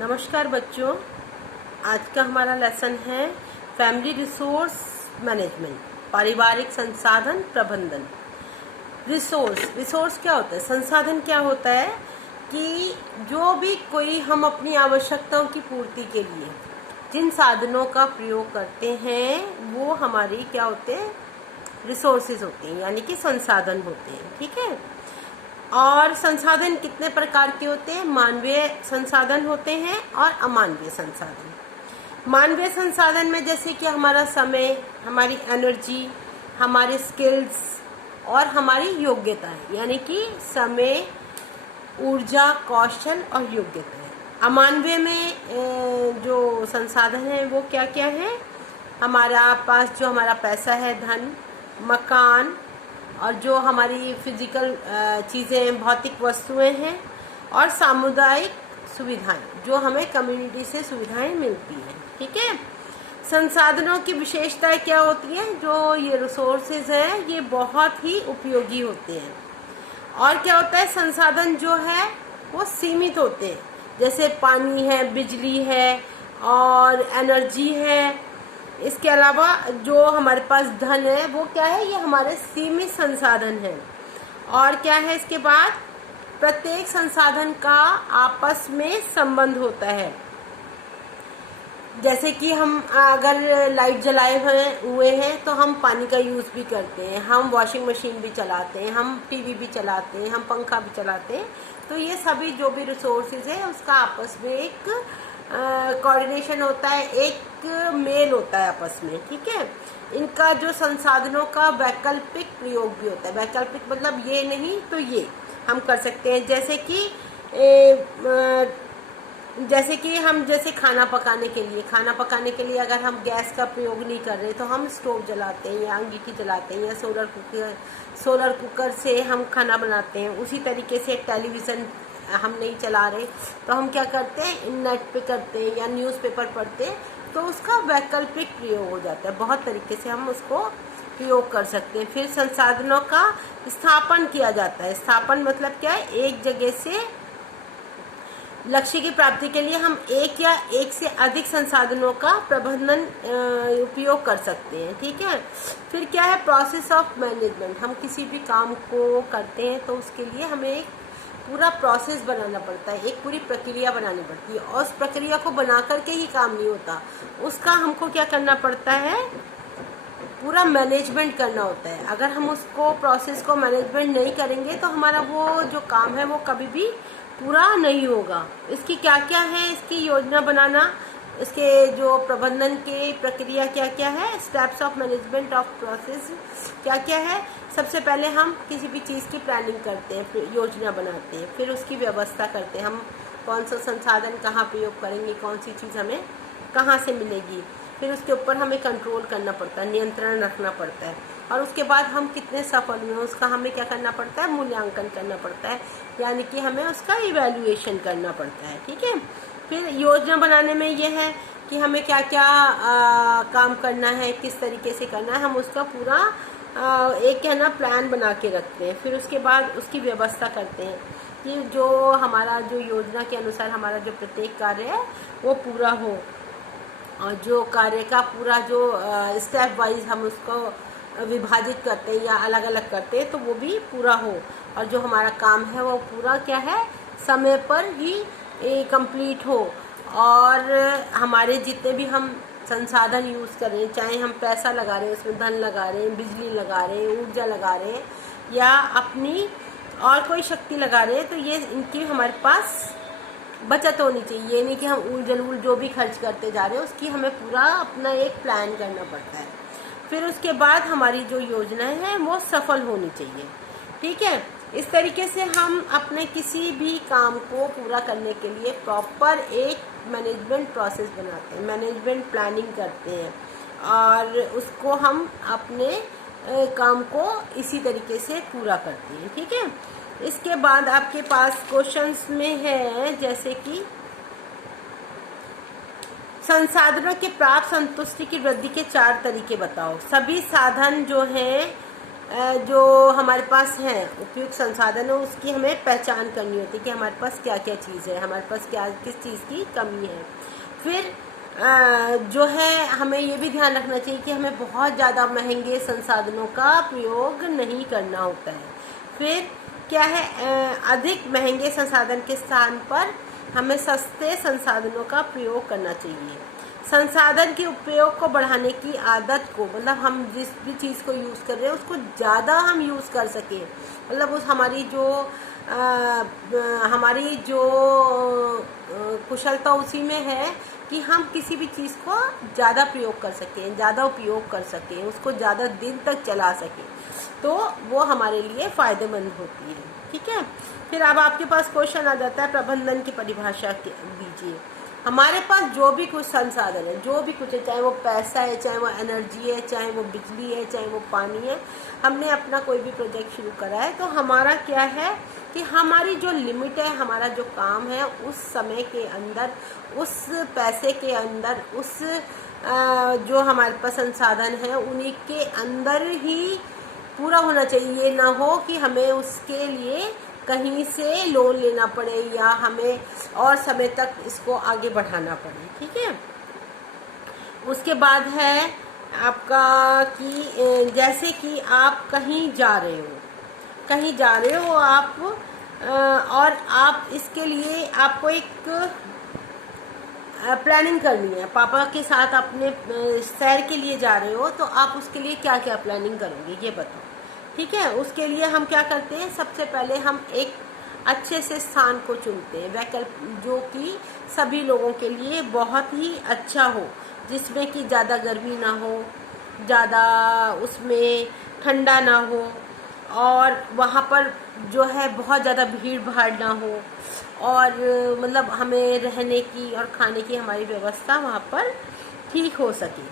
नमस्कार बच्चों, आज का हमारा लेसन है फैमिली रिसोर्स मैनेजमेंट, पारिवारिक संसाधन प्रबंधन। रिसोर्स क्या होता है? संसाधन क्या होता है कि जो भी कोई हम अपनी आवश्यकताओं की पूर्ति के लिए जिन साधनों का प्रयोग करते हैं वो हमारी क्या होते हैं? रिसोर्सेज होते हैं, यानी कि संसाधन होते हैं। ठीक है। और संसाधन कितने प्रकार के होते हैं? मानवीय संसाधन होते हैं और अमानवीय संसाधन। मानवीय संसाधन में जैसे कि हमारा समय, हमारी एनर्जी, हमारे स्किल्स और हमारी योग्यताएं, यानी कि समय, ऊर्जा, कौशल और योग्यताएं। अमानवीय में जो संसाधन है वो क्या क्या है? हमारा पास जो हमारा पैसा है, धन, मकान, और जो हमारी फिजिकल चीज़ें, भौतिक वस्तुएं हैं, और सामुदायिक सुविधाएं, जो हमें कम्युनिटी से सुविधाएं मिलती हैं। ठीक है। संसाधनों की विशेषताएं क्या होती हैं? जो ये रिसोर्सेज हैं ये बहुत ही उपयोगी होते हैं। और क्या होता है? संसाधन जो है वो सीमित होते हैं, जैसे पानी है, बिजली है और एनर्जी है। इसके अलावा जो हमारे पास धन है वो क्या है? ये हमारे सीमित संसाधन है। और क्या है इसके बाद? प्रत्येक संसाधन का आपस में संबंध होता है। जैसे कि हम अगर लाइट जलाए हुए हैं तो हम पानी का यूज़ भी करते हैं, हम वॉशिंग मशीन भी चलाते हैं, हम टीवी भी चलाते हैं, हम पंखा भी चलाते हैं। तो ये सभी जो भी रिसोर्सेज है उसका आपस में एक कोऑर्डिनेशन होता है, एक मेल होता है आपस में। ठीक है। इनका जो संसाधनों का वैकल्पिक प्रयोग भी होता है। वैकल्पिक मतलब ये नहीं तो ये हम कर सकते हैं। जैसे खाना पकाने के लिए अगर हम गैस का प्रयोग नहीं कर रहे तो हम स्टोव जलाते हैं या अंगीठी जलाते हैं या सोलर कुकर से हम खाना बनाते हैं। उसी तरीके से टेलीविज़न हम नहीं चला रहे तो हम क्या करते हैं? नेट पे करते हैं या न्यूज़पेपर पढ़ते हैं, तो उसका वैकल्पिक प्रयोग हो जाता है। बहुत तरीके से हम उसको प्रयोग कर सकते हैं। फिर संसाधनों का स्थापन किया जाता है। स्थापन मतलब क्या है? एक जगह से लक्ष्य की प्राप्ति के लिए हम एक या एक से अधिक संसाधनों का प्रबंधन उपयोग कर सकते हैं। ठीक है। फिर क्या है? Process of management. हम किसी भी काम को करते हैं तो उसके लिए हमें एक पूरा प्रोसेस बनाना पड़ता है, एक पूरी प्रक्रिया बनानी पड़ती है, और उस प्रक्रिया को बना करके ही काम नहीं होता, उसका हमको क्या करना पड़ता है? पूरा मैनेजमेंट करना होता है। अगर हम उसको प्रोसेस को मैनेजमेंट नहीं करेंगे तो हमारा वो जो काम है वो कभी भी पूरा नहीं होगा। इसकी क्या क्या है? इसकी योजना बनाना, इसके जो प्रबंधन के प्रक्रिया क्या क्या है, steps of management of process क्या क्या है। सबसे पहले हम किसी भी चीज़ की प्लानिंग करते हैं, फिर योजना बनाते हैं, फिर उसकी व्यवस्था करते हैं। हम कौन सा संसाधन कहाँ प्रयोग करेंगे, कौन सी चीज़ हमें कहाँ से मिलेगी, फिर उसके ऊपर हमें कंट्रोल करना पड़ता है, नियंत्रण रखना पड़ता है। और उसके बाद हम कितने सफल हुए उसका हमें क्या करना पड़ता है? मूल्यांकन करना पड़ता है, यानी कि हमें उसका इवैल्यूएशन करना पड़ता है। ठीक है। फिर योजना बनाने में यह है कि हमें क्या क्या काम करना है, किस तरीके से करना है, हम उसका पूरा एक है ना प्लान बना के रखते हैं। फिर उसके बाद उसकी व्यवस्था करते हैं कि जो हमारा जो योजना के अनुसार हमारा जो प्रत्येक कार्य है वो पूरा हो, और जो कार्य का पूरा जो स्टेप वाइज हम उसको विभाजित करते हैं या अलग अलग करते हैं तो वो भी पूरा हो, और जो हमारा काम है वो पूरा क्या है? समय पर ही कंप्लीट हो। और हमारे जितने भी हम संसाधन यूज़ कर रहे हैं, चाहे हम पैसा लगा रहे हैं, उसमें धन लगा रहे हैं, बिजली लगा रहे हैं, ऊर्जा लगा रहे हैं, या अपनी और कोई शक्ति लगा रहे हैं, तो ये इनकी हमारे पास बचत होनी चाहिए। ये नहीं कि हम उल जो भी खर्च करते जा रहे हैं उसकी हमें पूरा अपना एक प्लान करना पड़ता है। फिर उसके बाद हमारी जो योजनाएं हैं वो सफल होनी चाहिए। ठीक है। इस तरीके से हम अपने किसी भी काम को पूरा करने के लिए प्रॉपर एक मैनेजमेंट प्रोसेस बनाते हैं, मैनेजमेंट प्लानिंग करते हैं, और उसको हम अपने काम को इसी तरीके से पूरा करते हैं। ठीक है। इसके बाद आपके पास क्वेश्चंस में है जैसे कि संसाधनों के प्राप्त संतुष्टि की वृद्धि के 4 तरीके बताओ। सभी साधन जो हैं जो हमारे पास है उपयुक्त संसाधन है, उसकी हमें पहचान करनी होती है कि हमारे पास क्या क्या चीज़ है, हमारे पास क्या किस चीज़ की कमी है। फिर जो है हमें ये भी ध्यान रखना चाहिए कि हमें बहुत ज़्यादा महंगे संसाधनों का प्रयोग नहीं करना होता है। फिर क्या है, अधिक महंगे संसाधन के स्थान पर हमें सस्ते संसाधनों का प्रयोग करना चाहिए। संसाधन के उपयोग को बढ़ाने की आदत को, मतलब हम जिस भी चीज़ को यूज़ कर रहे हैं उसको ज़्यादा हम यूज़ कर सकें, मतलब उस हमारी जो कुशलता उसी में है कि हम किसी भी चीज़ को ज़्यादा प्रयोग कर सकें, ज़्यादा उपयोग कर सकें, उसको ज़्यादा दिन तक चला सकें, तो वो हमारे लिए फ़ायदेमंद होती है। ठीक है। फिर अब आपके पास क्वेश्चन आ जाता है, प्रबंधन की परिभाषा दीजिए। हमारे पास जो भी कुछ संसाधन है, जो भी कुछ है, चाहे वो पैसा है, चाहे वो एनर्जी है, चाहे वो बिजली है, चाहे वो पानी है, हमने अपना कोई भी प्रोजेक्ट शुरू करा है तो हमारा क्या है कि हमारी जो लिमिट है, हमारा जो काम है उस समय के अंदर, उस पैसे के अंदर, उस जो हमारे पास संसाधन है उन्हीं के अंदर ही पूरा होना चाहिए। ये ना हो कि हमें उसके लिए कहीं से लोन लेना पड़े या हमें और समय तक इसको आगे बढ़ाना पड़े। ठीक है। उसके बाद है आपका कि जैसे कि आप कहीं जा रहे हो आप, और आप इसके लिए आपको एक प्लानिंग करनी है। पापा के साथ अपने सैर के लिए जा रहे हो तो आप उसके लिए क्या क्या प्लानिंग करोगे ये बताओ। ठीक है। उसके लिए हम क्या करते हैं, सबसे पहले हम एक अच्छे से स्थान को चुनते हैं, वैकल्प जो कि सभी लोगों के लिए बहुत ही अच्छा हो, जिसमें कि ज़्यादा गर्मी ना हो, ज़्यादा उसमें ठंडा ना हो, और वहाँ पर जो है बहुत ज़्यादा भीड़ भाड़ ना हो, और मतलब हमें रहने की और खाने की हमारी व्यवस्था वहाँ पर ठीक हो सके।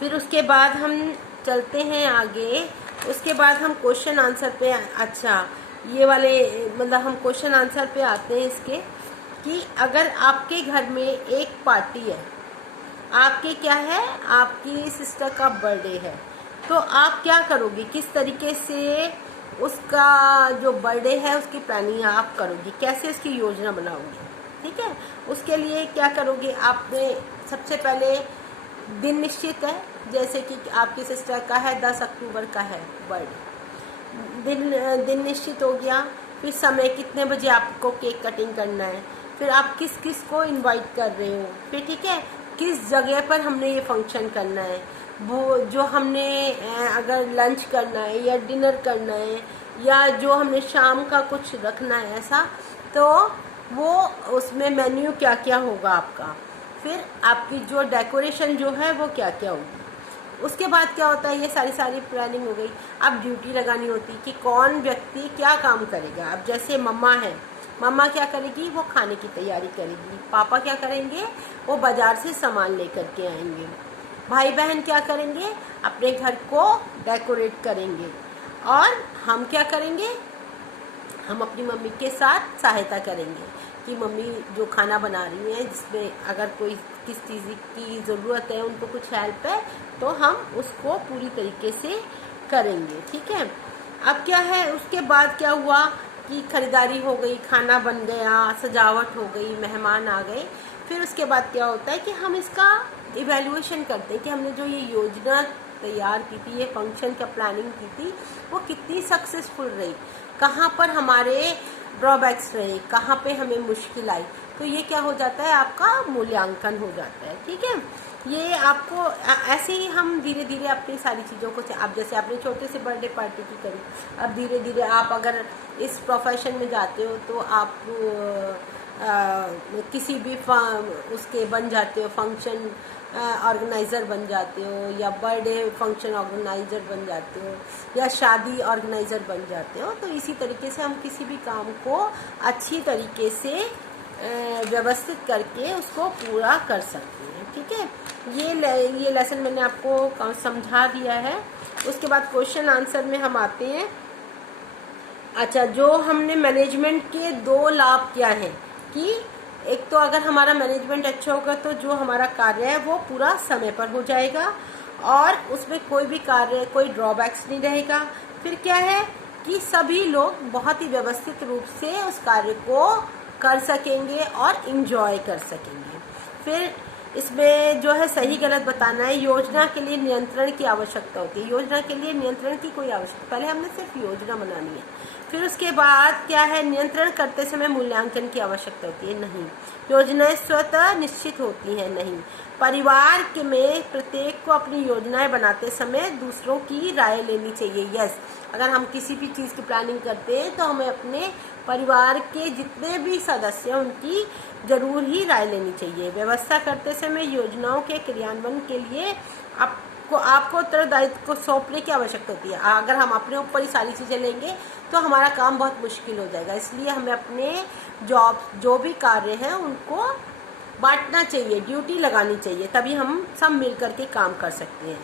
फिर उसके बाद हम चलते हैं आगे। उसके बाद हम क्वेश्चन आंसर पे, अच्छा ये वाले मतलब हम क्वेश्चन आंसर पे आते हैं इसके, कि अगर आपके घर में एक पार्टी है, आपके क्या है, आपकी सिस्टर का बर्थडे है, तो आप क्या करोगे, किस तरीके से उसका जो बर्थडे है उसकी प्लानिंग आप करोगी, कैसे इसकी योजना बनाओगी। ठीक है। उसके लिए क्या करोगे, आपने सबसे पहले दिन निश्चित है, जैसे कि आपकी सिस्टर का है 10 अक्टूबर का है बर्थडे, दिन निश्चित हो गया। फिर समय कितने बजे आपको केक कटिंग करना है, फिर आप किस किस को इनवाइट कर रहे हो, फिर ठीक है किस जगह पर हमने ये फंक्शन करना है, वो जो हमने अगर लंच करना है या डिनर करना है या जो हमने शाम का कुछ रखना है ऐसा, तो वो उसमें मेन्यू क्या क्या होगा आपका, फिर आपकी जो डेकोरेशन जो है वो क्या क्या होगी। उसके बाद क्या होता है, ये सारी प्लानिंग हो गई। अब ड्यूटी लगानी होती कि कौन व्यक्ति क्या काम करेगा। अब जैसे मम्मा है, मम्मा क्या करेगी, वो खाने की तैयारी करेगी। पापा क्या करेंगे, वो बाजार से सामान लेकर के आएंगे। भाई बहन क्या करेंगे, अपने घर को डेकोरेट करेंगे। और हम क्या करेंगे, हम अपनी मम्मी के साथ सहायता करेंगे कि मम्मी जो खाना बना रही है, जिसमें अगर कोई किस चीज़ की ज़रूरत है, उनको कुछ हेल्प है, तो हम उसको पूरी तरीके से करेंगे। ठीक है। अब क्या है, उसके बाद क्या हुआ कि खरीदारी हो गई, खाना बन गया, सजावट हो गई, मेहमान आ गए। फिर उसके बाद क्या होता है कि हम इसका इवैल्यूएशन करते हैं कि हमने जो ये योजना तैयार की थी, ये फंक्शन का प्लानिंग की थी, वो कितनी सक्सेसफुल रही, कहाँ पर हमारे ड्रॉबैक्स रहे, कहाँ पे हमें मुश्किल आई। तो ये क्या हो जाता है, आपका मूल्यांकन हो जाता है। ठीक है। ये आपको ऐसे ही हम धीरे धीरे अपनी सारी चीज़ों को, आप जैसे आपने छोटे से बर्थडे पार्टी की करी, अब धीरे धीरे आप अगर इस प्रोफेशन में जाते हो तो आप किसी भी उसके बन जाते हो, फंक्शन ऑर्गेनाइज़र बन जाते हो, या बर्थडे फंक्शन ऑर्गेनाइज़र बन जाते हो, या शादी ऑर्गेनाइज़र बन जाते हो। तो इसी तरीके से हम किसी भी काम को अच्छी तरीके से व्यवस्थित करके उसको पूरा कर सकते हैं। ठीक है। ये लेसन मैंने आपको समझा दिया है। उसके बाद क्वेश्चन आंसर में हम आते हैं। अच्छा, जो हमने मैनेजमेंट के 2 लाभ क्या हैं, कि एक तो अगर हमारा मैनेजमेंट अच्छा होगा तो जो हमारा कार्य है वो पूरा समय पर हो जाएगा, और उसमें कोई भी कार्य, कोई ड्रॉबैक्स नहीं रहेगा। फिर क्या है कि सभी लोग बहुत ही व्यवस्थित रूप से उस कार्य को कर सकेंगे और इंजॉय कर सकेंगे। फिर इसमें जो है सही गलत बताना है। योजना के लिए नियंत्रण की आवश्यकता होती है। योजना के लिए नियंत्रण की कोई आवश्यकता, पहले हमने सिर्फ योजना बनानी है। फिर उसके बाद क्या है, नियंत्रण करते समय मूल्यांकन की आवश्यकता होती है। नहीं, योजनाएं स्वतः निश्चित होती हैं। नहीं, परिवार के में प्रत्येक को अपनी योजनाएं बनाते समय दूसरों की राय लेनी चाहिए। यस, अगर हम किसी भी चीज़ की प्लानिंग करते हैं तो हमें अपने परिवार के जितने भी सदस्य हैं उनकी जरूर ही राय लेनी चाहिए। व्यवस्था करते समय योजनाओं के क्रियान्वयन के लिए आपको उत्तरदायित्व को सौंपने की आवश्यकता होती है। अगर हम अपने ऊपर ही सारी चीज़ें लेंगे तो हमारा काम बहुत मुश्किल हो जाएगा। इसलिए हमें अपने जो भी कार्य हैं उनको बांटना चाहिए, ड्यूटी लगानी चाहिए, तभी हम सब मिल करके काम कर सकते हैं।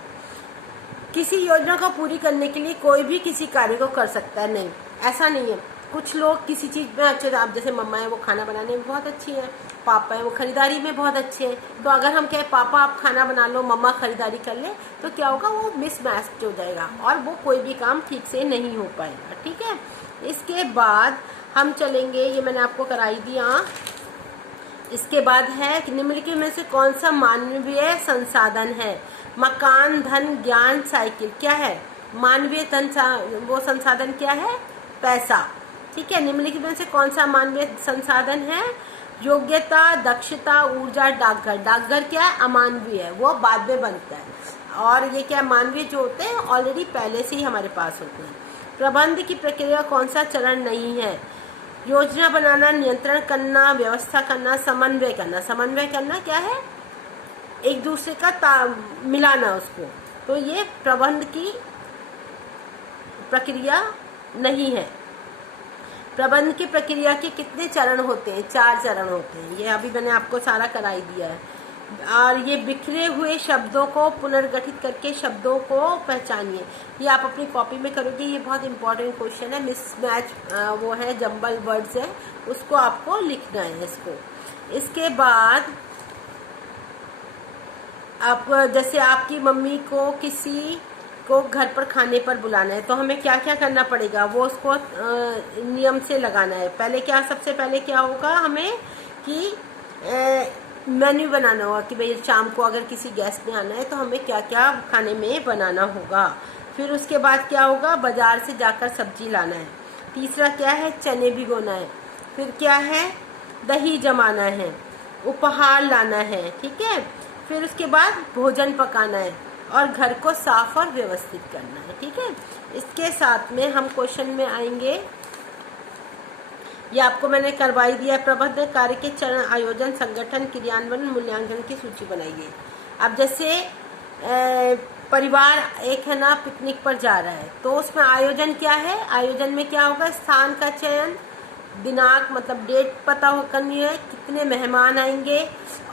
किसी योजना को पूरी करने के लिए कोई भी किसी कार्य को कर सकता है। नहीं, ऐसा नहीं है। कुछ लोग किसी चीज़ में अच्छे, आप जैसे मम्मा है वो खाना बनाने में बहुत अच्छी है, पापा है वो खरीदारी में बहुत अच्छे हैं। तो अगर हम कहें पापा आप खाना बना लो, मम्मा खरीदारी कर ले, तो क्या होगा, वो मिसमैच हो जाएगा और वो कोई भी काम ठीक से नहीं हो पाएगा। ठीक है, इसके बाद हम चलेंगे, ये मैंने आपको कराई दिया। इसके बाद है कि निम्नलिखित में से कौन सा मानवीय संसाधन है। मकान, धन, ज्ञान, साइकिल। क्या है मानवीय वो संसाधन क्या है, पैसा। ठीक है, निम्नलिखित में से कौन सा मानवीय संसाधन है। योग्यता, दक्षता, ऊर्जा, डाकघर। डाकघर क्या है, अमानवीय है, वो बाद में बनता है। और ये क्या, मानवीय जो होते हैं ऑलरेडी पहले से ही हमारे पास होते हैं। प्रबंध की प्रक्रिया कौन सा चरण नहीं है। योजना बनाना, नियंत्रण करना, व्यवस्था करना, समन्वय करना। समन्वय करना क्या है, एक दूसरे का मिलाना उसको। तो ये प्रबंध की प्रक्रिया नहीं है। प्रबंध की प्रक्रिया के कितने चरण होते हैं, 4 चरण होते हैं। ये अभी मैंने आपको सारा कराई दिया है। और ये बिखरे हुए शब्दों को पुनर्गठित करके शब्दों को पहचानिए। ये आप अपनी कॉपी में करोगे, ये बहुत इंपॉर्टेंट क्वेश्चन है। मिसमैच वो है, जंबल वर्ड्स है, उसको आपको लिखना है इसको। इसके बाद आप जैसे आपकी मम्मी को किसी को घर पर खाने पर बुलाना है तो हमें क्या क्या करना पड़ेगा, वो उसको नियम से लगाना है। पहले क्या, सबसे पहले क्या होगा, हमें कि मेन्यू बनाना होगा कि भाई शाम को अगर किसी गेस्ट ने आना है तो हमें क्या क्या खाने में बनाना होगा। फिर उसके बाद क्या होगा, बाजार से जाकर सब्जी लाना है। तीसरा क्या है, चने भिगोना है। फिर क्या है, दही जमाना है, उपहार लाना है। ठीक है, फिर उसके बाद भोजन पकाना है और घर को साफ और व्यवस्थित करना है। ठीक है, इसके साथ में हम क्वेश्चन में आएंगे। ये आपको मैंने करवाई दिया है। प्रबंध कार्य के चरण, आयोजन, संगठन, क्रियान्वयन, मूल्यांकन की सूची बनाइए। अब जैसे परिवार एक है ना पिकनिक पर जा रहा है तो उसमें आयोजन क्या है, आयोजन में क्या होगा, स्थान का चयन, दिनांक मतलब डेट पता करनी है, कितने मेहमान आएंगे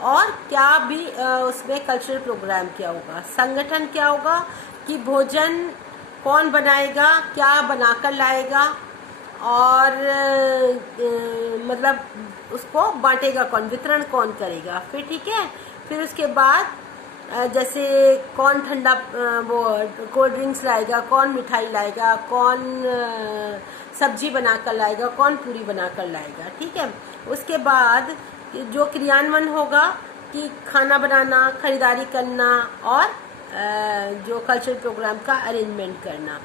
और क्या भी उसमें कल्चरल प्रोग्राम क्या होगा। संगठन क्या होगा कि भोजन कौन बनाएगा, क्या बनाकर लाएगा और मतलब उसको बांटेगा कौन, वितरण कौन करेगा। फिर ठीक है, फिर उसके बाद जैसे कौन ठंडा वो कोल्ड ड्रिंक्स लाएगा, कौन मिठाई लाएगा, कौन सब्जी बनाकर लाएगा, कौन पूरी बनाकर लाएगा। ठीक है, उसके बाद जो क्रियान्वयन होगा कि खाना बनाना, खरीदारी करना और जो कल्चरल प्रोग्राम का अरेंजमेंट करना।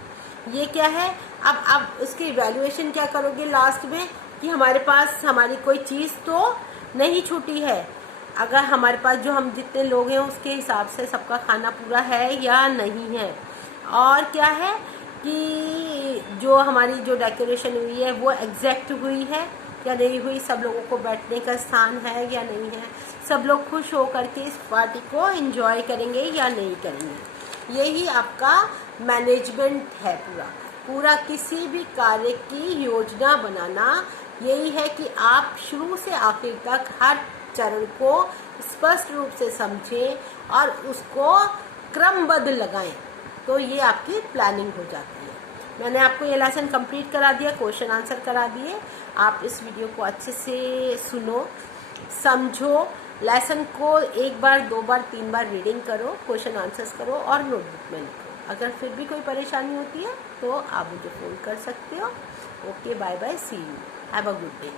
ये क्या है, अब उसकी इवैल्यूएशन क्या करोगे लास्ट में कि हमारे पास हमारी कोई चीज़ तो नहीं छूटी है। अगर हमारे पास जो हम जितने लोग हैं उसके हिसाब से सबका खाना पूरा है या नहीं है। और क्या है कि जो हमारी जो डेकोरेशन हुई है वो एग्जैक्ट हुई है या नहीं हुई, सब लोगों को बैठने का स्थान है या नहीं है, सब लोग खुश होकर के इस पार्टी को एंजॉय करेंगे या नहीं करेंगे। यही आपका मैनेजमेंट है। पूरा किसी भी कार्य की योजना बनाना यही है कि आप शुरू से आखिर तक हर चरण को स्पष्ट रूप से समझें और उसको क्रमबद्ध लगाएं, तो ये आपकी प्लानिंग हो जाती है। मैंने आपको ये लेसन कंप्लीट करा दिया, क्वेश्चन आंसर करा दिए। आप इस वीडियो को अच्छे से सुनो, समझो लेसन को एक बार, 2 बार, 3 बार रीडिंग करो, क्वेश्चन आंसर्स करो और नोटबुक में लिखो। अगर फिर भी कोई परेशानी होती है तो आप मुझे फ़ोन कर सकते हो। Okay, bye bye, see you, have a good day.